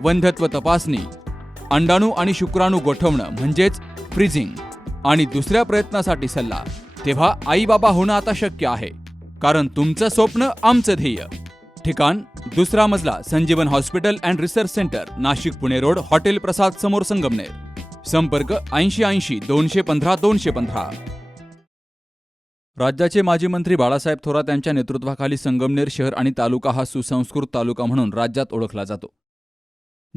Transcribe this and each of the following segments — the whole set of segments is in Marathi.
वंध्यत्व तपासणी अंडाणू आणि शुक्राणू गोठवणं म्हणजेच फ्रीजिंग आणि दुसऱ्या प्रयत्नासाठी सल्ला. तेव्हा आई बाबा होणं आता शक्य आहे कारण तुमचं स्वप्न आमचं ध्येय. ठिकाण दुसरा मजला Sanjeevan hospital and research centre Nashik Pune road hotel Prasad समोर संगमनेर. संपर्क ऐंशी ऐंशी दोनशे पंधरा दोनशे पंधरा. राज्याचे माजी मंत्री बाळासाहेब थोरात यांच्या नेतृत्वाखाली संगमनेर शहर आणि तालुका हा सुसंस्कृत तालुका म्हणून राज्यात ओळखला जातो.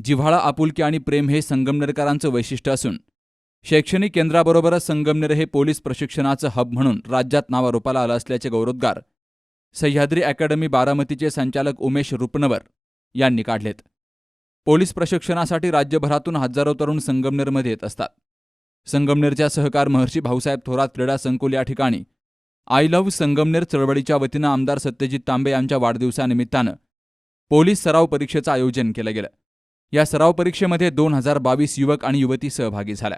जिव्हाळा आपुलकी आणि प्रेम हे संगमनेरकरांचं वैशिष्ट्य असून शैक्षणिक केंद्राबरोबरच संगमनेर हे पोलीस प्रशिक्षणाचं हब म्हणून राज्यात नावारूपाला आलं असल्याचे गौरवोद्गार सह्याद्री अकॅडमी बारामतीचे संचालक उमेश रुपनवर यांनी काढलेत. पोलीस प्रशिक्षणासाठी राज्यभरातून हजारो तरुण संगमनेरमध्ये येत असतात. संगमनेरच्या सहकार महर्षी भाऊसाहेब थोरात क्रीडा संकुल या ठिकाणी आय लव्ह संगमनेर चळवळीच्या वतीनं आमदार सत्यजित तांबे यांच्या वाढदिवसानिमित्तानं पोलीस सराव परीक्षेचं आयोजन केलं गेलं. या सराव परीक्षेमध्ये दोन हजार बावीस युवक आणि युवती सहभागी झाल्या.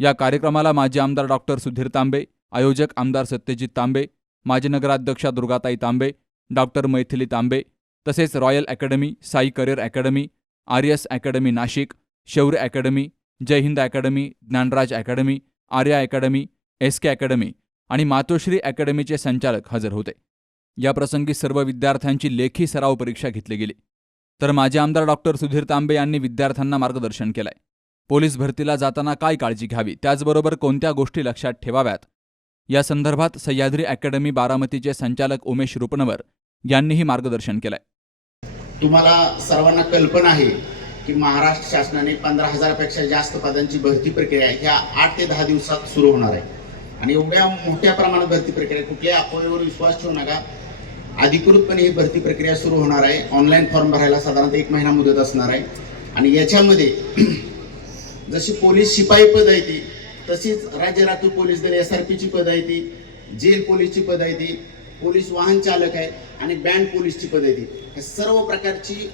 या कार्यक्रमाला माजी आमदार डॉक्टर सुधीर तांबे आयोजक आमदार सत्यजित तांबे माजी नगराध्यक्षा दुर्गाताई तांबे डॉक्टर मैथिली तांबे तसेच royal academy Sai career academy Aryas academy Nashik Shaurya academy Jai Hind academy Dnyanraj academy Arya academy S K academy आणि मातोश्री अकॅडमीचे संचालक हजर होते. याप्रसंगी सर्व विद्यार्थ्यांची लेखी सराव परीक्षा घेतली गेली. तर माजी आमदार डॉक्टर सुधीर तांबे यांनी विद्यार्थ्यांना मार्गदर्शन केलंय. पोलीस भरतीला जाताना काय काळजी घ्यावी? त्याचबरोबर कोणत्या गोष्टी लक्षात ठेवाव्यात? या संदर्भात सह्याद्री अकॅडमी बारामतीचे संचालक उमेश रुपनवर यांनीही मार्गदर्शन केलंय. तुम्हाला सर्वांना कल्पना आहे की महाराष्ट्र शासनाने पंधरा हजारापेक्षा जास्त पदांची भरती प्रक्रिया ह्या आठ ते दहा दिवसात सुरू होणार आहे. आणि एवढ्या मोठ्या प्रमाणात भरती प्रक्रिया कुठल्याही अफवावर विश्वास ठेवू नका. अधिकृतपणे ही भरती प्रक्रिया सुरू होणार आहे. ऑनलाईन फॉर्म भरायला साधारणतः एक महिना मुदत असणार आहे. आणि याच्यामध्ये जशी पोलीस शिपाई पद आहे ती तशीच राज्य राखीव पोलीस दल एस आर पीची पद आहे ती जेल पोलीसची पद आहे ती पोलीस वाहन चालक आहे आणि बँड पोलीसची पद आहे ती. या सर्व प्रकारची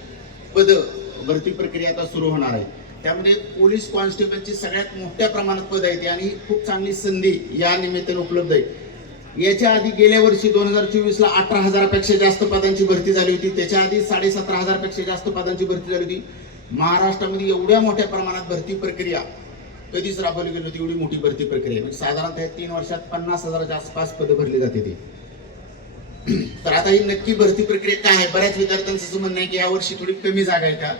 पदं भरती प्रक्रिया आता सुरू होणार आहे. त्यामध्ये पोलीस कॉन्स्टेबलची सगळ्यात मोठ्या प्रमाणात पद आहे ती आणि खूप चांगली संधी या निमित्ताने उपलब्ध आहे. याच्या आधी गेल्या वर्षी दोन हजार चोवीसला अठरा हजारापेक्षा जास्त पदांची भरती झाली होती. त्याच्या आधी साडेसतरा हजारपेक्षा जास्त पदांची भरती झाली होती. महाराष्ट्रामध्ये एवढ्या मोठ्या प्रमाणात भरती प्रक्रिया कधीच राबवली गेली होती एवढी मोठी भरती प्रक्रिया. म्हणजे साधारणतः तीन वर्षात पन्नास हजाराच्या आसपास पदं भरली जाते ती. तर आता ही नक्की भरती प्रक्रिया काय आहे? बऱ्याच विद्यार्थ्यांचं असं म्हणणं आहे की यावर्षी थोडी कमी जागा आहेत त्या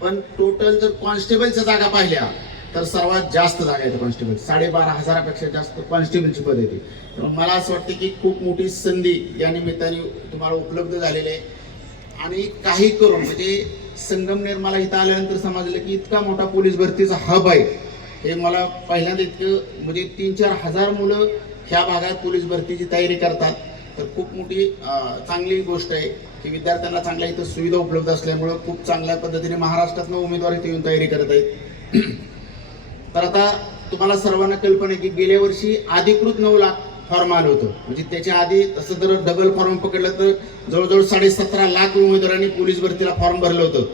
पण टोटल जर कॉन्स्टेबलच्या जागा पाहिल्या तर सर्वात जास्त जागा आहेत कॉन्स्टेबल साडेबारा हजारापेक्षा जास्त कॉन्स्टेबलची पद येते. त्यामुळे मला असं वाटतं की खूप मोठी संधी या निमित्ताने तुम्हाला उपलब्ध झालेली आहे. आणि काही करून म्हणजे संगमनेर मला इथं आल्यानंतर समजलं की इतका मोठा पोलीस भरतीचा हब आहे. हे मला पहिल्यांदा इतकं म्हणजे तीन चार हजार मुलं ह्या भागात पोलीस भरतीची तयारी करतात. तर खूप मोठी चांगली गोष्ट आहे की विद्यार्थ्यांना चांगल्या इथं सुविधा उपलब्ध असल्यामुळं खूप चांगल्या पद्धतीने महाराष्ट्रातनं उमेदवार इथे येऊन तयारी करत आहेत. तर आता तुम्हाला सर्वांना कल्पना आहे की गेल्या वर्षी अधिकृत नऊ लाख फॉर्म आलं होतं. म्हणजे त्याच्या आधी तसं जर डबल फॉर्म पकडलं तर जवळजवळ साडे सतरा लाख उमेदवारांनी पोलीस भरतीला फॉर्म भरलं होतं.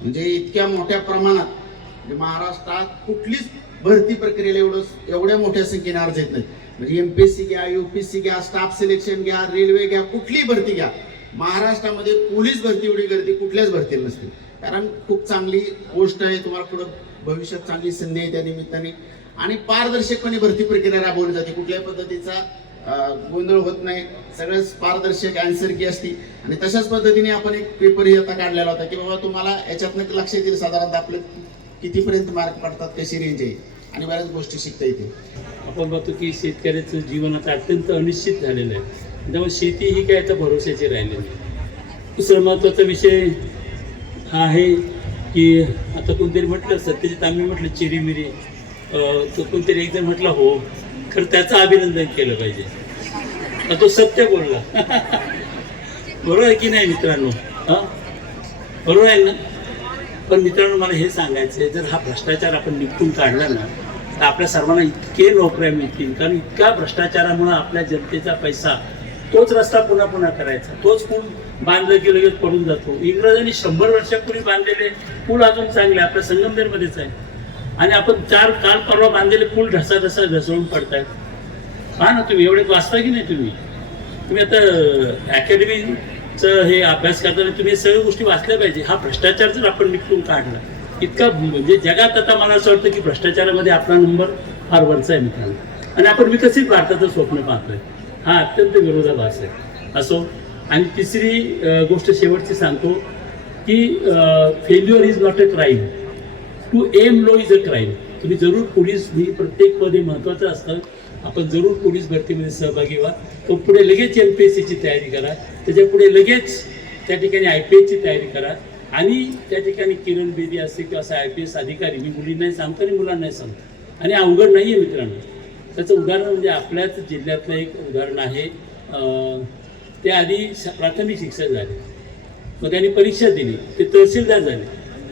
म्हणजे इतक्या मोठ्या प्रमाणात म्हणजे महाराष्ट्रात कुठलीच भरती प्रक्रियेला एवढं एवढ्या मोठ्या संख्येने अर्ज येत नाही म्हणजे एम पी एस सी घ्या यू पी एस सी घ्या स्टाफ सिलेक्शन घ्या रेल्वे घ्या कुठलीही भरती घ्या. महाराष्ट्रामध्ये पोलीस भरती एवढी गर्दी कुठल्याच भरतीला नसते. कारण खूप चांगली गोष्ट आहे तुम्हाला पुढं भविष्यात चांगली संधी आहे त्या निमित्ताने. आणि पारदर्शकपणे भरती प्रक्रिया राबवली जाते. कुठल्याही पद्धतीचा गोंधळ होत नाही. सगळंच पारदर्शक अँसर की असती. आणि तशाच पद्धतीने आपण एक पेपरही आता काढलेला होता की बाबा तुम्हाला याच्यातनं लक्षात येईल साधारणतः आपले कितीपर्यंत मार्क पडतात कशी रेंज आहे? आणि बऱ्याच गोष्टी शिकता येते आपण बघतो की शेतकऱ्याचं जीवन आता अत्यंत अनिश्चित झालेलं आहे. त्यामुळे शेती ही काय आता भरोश्याची राहिलेली दुसरा महत्त्वाचा विषय हा आहे की आता कोणतरी म्हटलं सत्यजित आम्ही म्हटलं चिरीमिरी तो कोणतरी एकदा म्हटला म्हटलं हो. खरं त्याचं अभिनंदन केलं पाहिजे. आता तो सत्य बोलला. बरोबर आहे की नाही मित्रांनो? हां? बरोबर आहे ना? पण मित्रांनो मला हे सांगायचं आहे जर हा भ्रष्टाचार आपण निपटून काढला ना तर आपल्या सर्वांना इतके नोकऱ्या मिळतील. कारण इतक्या भ्रष्टाचारामुळे आपल्या जनतेचा पैसा तोच रस्ता पुन्हा पुन्हा करायचा. तोच पूल बांधलं की लगेच पडून जातो. इंग्रजांनी शंभर वर्षापूर्वी बांधलेले पूल अजून चांगले आपल्या संगमनेरमध्येच आहे आणि आपण चार काल परवा बांधलेले पूल ढसा ढसा ढसळून पडतायत. पहा ना तुम्ही एवढे वाचता की नाही तुम्ही? तुम्ही आता अकॅडमीचं हे अभ्यास करताना तुम्ही हे सगळ्या गोष्टी वाचल्या पाहिजे. हा भ्रष्टाचार जर आपण निपटून काढला इतका म्हणजे जगात आता मला असं वाटतं की भ्रष्टाचारामध्ये आपला नंबर फार वरचा आहे मित्रांनो. आणि आपण विकसित भारताचं स्वप्न पाहतोय. हा अत्यंत विरोधाभास आहे. असो आणि तिसरी गोष्ट शेवटची सांगतो की failure is not a crime to aim low is a crime तुम्ही जरूर पोलीस ही प्रत्येक महत्त्वाचं असतं. आपण जरूर पोलीस भरतीमध्ये सहभागी व्हा. तो पुढे लगेच एम पी एस सीची तयारी करा. त्याच्या पुढे लगेच त्या ठिकाणी आय पी एसची तयारी करा. आणि त्या ठिकाणी किरण बेदी असते किंवा असं आय पी एस अधिकारी मी मुलींनाही सांगतो आणि मुलांनाही सांगतो. आणि अवघड नाही आहे मित्रांनो. त्याचं उदाहरण म्हणजे आपल्याच जिल्ह्यातलं एक उदाहरण आहे. ते आधी श- प्राथमिक शिक्षक झाले. मग त्यांनी परीक्षा दिली. ते तहसीलदार झाले.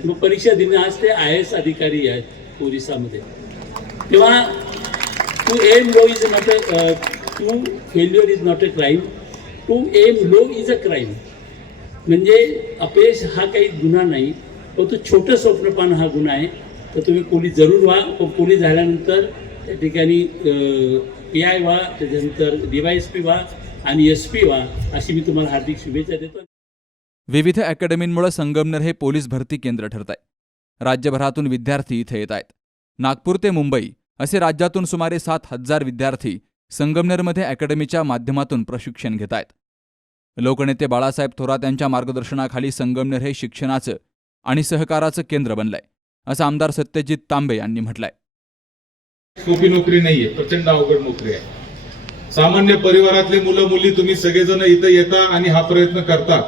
मग परीक्षा दिली. आज ते आय एस अधिकारी आहेत ओरिसामध्ये. तेव्हा to aim low is not a to failure is not a crime. To aim low is a crime. म्हणजे अपयश हा काही गुन्हा नाही पण तो छोटं स्वप्न पाहणं हा गुन्हा आहे. तर तुम्ही पोलीस जरूर व्हा. पण पोलीस झाल्यानंतर त्या ठिकाणी पी आय व्हा. त्याच्यानंतर डी वाय एस पी व्हा. आणि एस पी व्हा अशी मी तुम्हाला हार्दिक शुभेच्छा देतो. विविध अकॅडमींमुळे संगमनेर हे पोलीस भरती केंद्र ठरत आहे राज्यभरातून विद्यार्थी इथे येत आहेत. नागपूर ते मुंबई असे राज्यातून सुमारे सात हजार विद्यार्थी संगमनेरमध्ये अकॅडमीच्या माध्यमातून प्रशिक्षण घेत आहेत. लोकनेते बाळासाहेब थोरात यांच्या मार्गदर्शनाखाली संगमनेर हे शिक्षणाचं आणि सहकाराचं केंद्र बनलंय असं आमदार सत्यजित तांबे यांनी म्हटलंय. सोपी नोकरी नाहीये प्रचंड अवघड नोकरी आहे. सामान्य परिवारातले मुलं मुली तुम्ही सगळेजण इथं येता आणि हा प्रयत्न करता.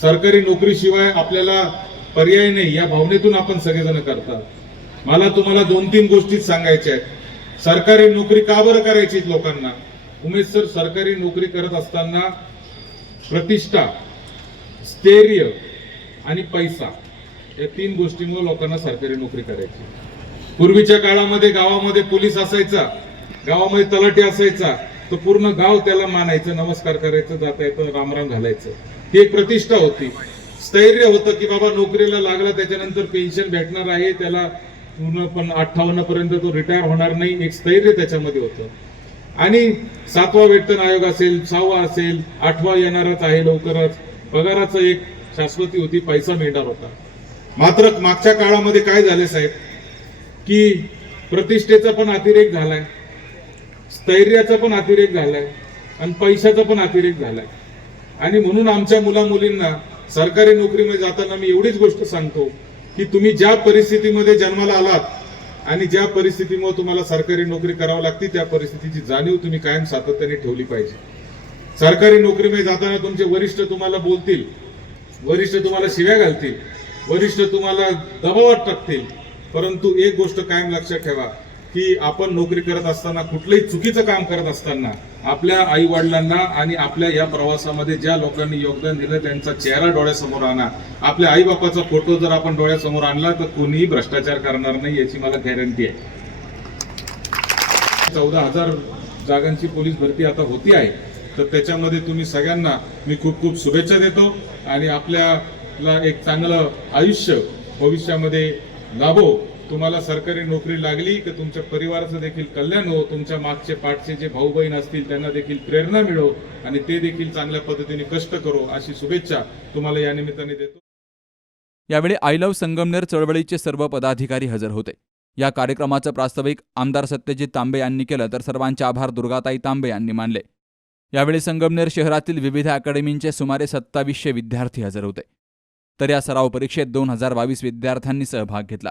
सरकारी नोकरीशिवाय आपल्याला पर्याय नाही या भावनेतून आपण सगळेजण करता. मला तुम्हाला दोन तीन गोष्टीच सांगायच्या आहेत. सरकारी नोकरी का बरं करायची लोकांना? उमेश सर सरकारी नोकरी करत असताना प्रतिष्ठा स्थैर्य आणि पैसा या तीन गोष्टींमुळे लोकांना सरकारी नोकरी करायची. पूर्वीच्या काळामध्ये गावामध्ये पोलीस असायचा. गावामध्ये तलाठी असायचा तर पूर्ण गाव त्याला मानायचं नमस्कार करायचं जाता येतं रामराम घालायचं. ही एक प्रतिष्ठा होती. स्थैर्य होतं की बाबा नोकरीला लागला त्याच्यानंतर पेन्शन भेटणार आहे त्याला पूर्ण पण अठ्ठावन्न पर्यंत तो रिटायर होणार नाही एक स्थैर्य त्याच्यामध्ये होतं. आणि सातवा वेतन आयोग असेल सहावा असेल आठवा येणारच आहे लवकरच. पगाराचं एक शाश्वती होती पैसा मिळणार होता. मात्र मागच्या काळामध्ये काय झाले साहेब? की प्रतिष्ठेचा पण अतिरेक झालाय. स्थैर्याचा पण अतिरेक झालाय आणि पैशाचा पण अतिरेक झालाय. आणि म्हणून आमच्या मुला मुलींना सरकारी नोकरीमध्ये जाताना मी एवढीच गोष्ट सांगतो की तुम्ही ज्या परिस्थितीमध्ये जन्माला आलात आणि ज्या परिस्थितीमुळे तुम्हाला सरकारी नोकरी करावी लागते त्या परिस्थितीची जाणीव तुम्ही कायम सातत्याने ठेवली पाहिजे. सरकारी नोकरीमध्ये जाताना तुमचे वरिष्ठ तुम्हाला बोलतील वरिष्ठ तुम्हाला शिव्या घालतील वरिष्ठ तुम्हाला दबावात टाकतील परंतु एक गोष्ट कायम लक्षात ठेवा की आपण नोकरी करत असताना कुठलंही चुकीचं काम करत असताना आपल्या आई वडिलांना आणि आपल्या या प्रवासामध्ये ज्या लोकांनी योगदान दिलं त्यांचा चेहरा डोळ्यासमोर आणा. आपल्या आई बापाचा फोटो जर आपण डोळ्यासमोर आणला तर कोणीही भ्रष्टाचार करणार नाही याची मला गॅरंटी आहे. चौदा हजार जागांची पोलीस भरती आता होती आहे. तर त्याच्यामध्ये तुम्ही सगळ्यांना मी खूप खूप शुभेच्छा देतो आणि आपल्याला एक चांगलं आयुष्य भविष्यामध्ये लाभो. तुम्हाला सरकारी नोकरी लागली की तुमच्या परिवाराचं देखील कल्याण हो तुमच्या मागचे पाठचे जे भाऊ बहीण असतील त्यांना देखील प्रेरणा मिळो आणि ते देखील चांगल्या पद्धतीने कष्ट करो अशी शुभेच्छा तुम्हाला या निमित्ताने देतो. यावेळी आय लव्ह संगमनेर चळवळीचे सर्व पदाधिकारी हजर होते. या कार्यक्रमाचं प्रास्ताविक आमदार सत्यजित तांबे यांनी केलं तर सर्वांचे आभार दुर्गाताई तांबे यांनी मानले. यावेळी संगमनेर शहरातील विविध अकॅडमींचे सुमारे सत्तावीसशे विद्यार्थी हजर होते. तर या सराव परीक्षेत दोन हजार बावीस विद्यार्थ्यांनी सहभाग घेतला.